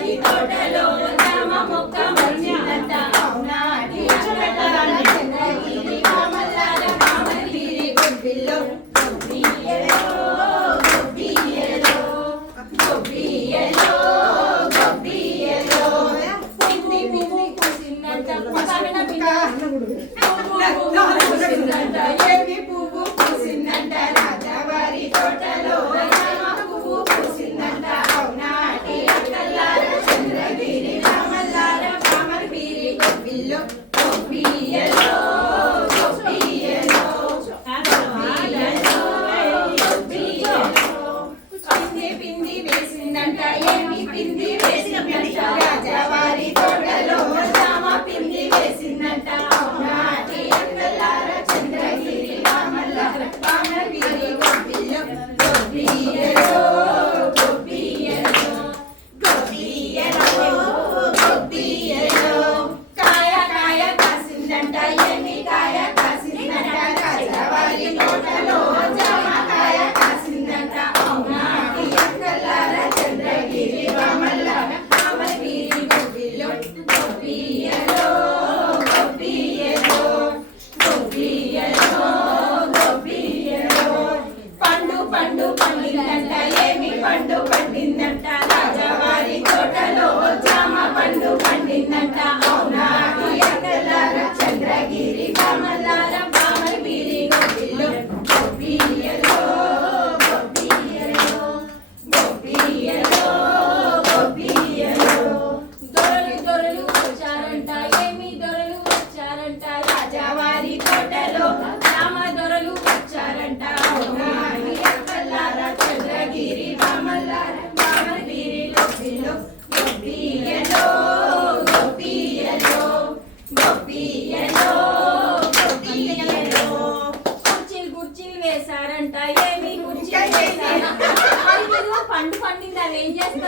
రాజవారి తోటలో జామ మొక్క మొలిచిందంట అవునాటి చంద్రగిరి మామల్లార మామగిరి గుబ్బిల్లో గొబ్బియ్యలో గొబ్బియ్యలో గొబ్బియ్యలో గొబ్బియ్యలో పిండి పువ్వు పూసిందంట పూసిందంట ఏమి పువ్వు పూసిందంట రాజవారి తోటలో జామ పువ్వు పూసిందంట అవునాటి అక్కల్లార చంద్రగిరి మామల్లార మామగిరి గుబ్బిల్లో గొబ్బియ్యలో గొబ్బియ్యలో పిండి వేసిందంట ఏమి పిండి వేసిందంట రాజవారి తోటలో జామ పిండి వేసిందంట అవునాటి అక్కల్లార చంద్రగిరి మామల్లార మామగిరి గుబ్బిల్లో గొబ్బియ్యలో గొబ్బియ్యలో గొబ్బియ్యలో గొబ్బియ్యలో కాయ కాయ కాసిందంట ఏమి కాయ కాసిందంట రాజవారి తోటలో జామ కాయ కాసిందంట అవునాటి అక్కల్లార చంద్రగిరి మామల్లార మామగిరి గుబ్బిల్లో గొబ్బియ్యలో గొబ్బియ్యలో గొబ్బియ్యలో గొబ్బియ్యలో పండు పండు పండిందంట ఏమి పండు పండిందంట రాజవారి తోటలో జామ పండు పండిందంట అవునాటి అక్కల్లార చంద్రగిరి మామల్లార మామగిరి గుబ్బిల్లో గొబ్బియ్యలో గొబ్బియ్యలో గొబ్బియ్యలో గొబ్బియ్యలో దొరలు దొరలు వచ్చారంట ఏమి దొరలు వచ్చారంట రాజవారి తోటలో రామ దొరలు వచ్చారంట అవునాటి అక్కల్లార చంద్రగిరి మామల్లార మామగిరి గుబ్బిల్లో గొబ్బియ్యలో గొబ్బియ్యలో గొబ్బియ్యలో గొబ్బియ్యలో కుర్చీలు కుర్చీలు వేశారంట ఏమి కుర్చీలు వేశారంట పండు పండింది అవి ఏం చేస్తారు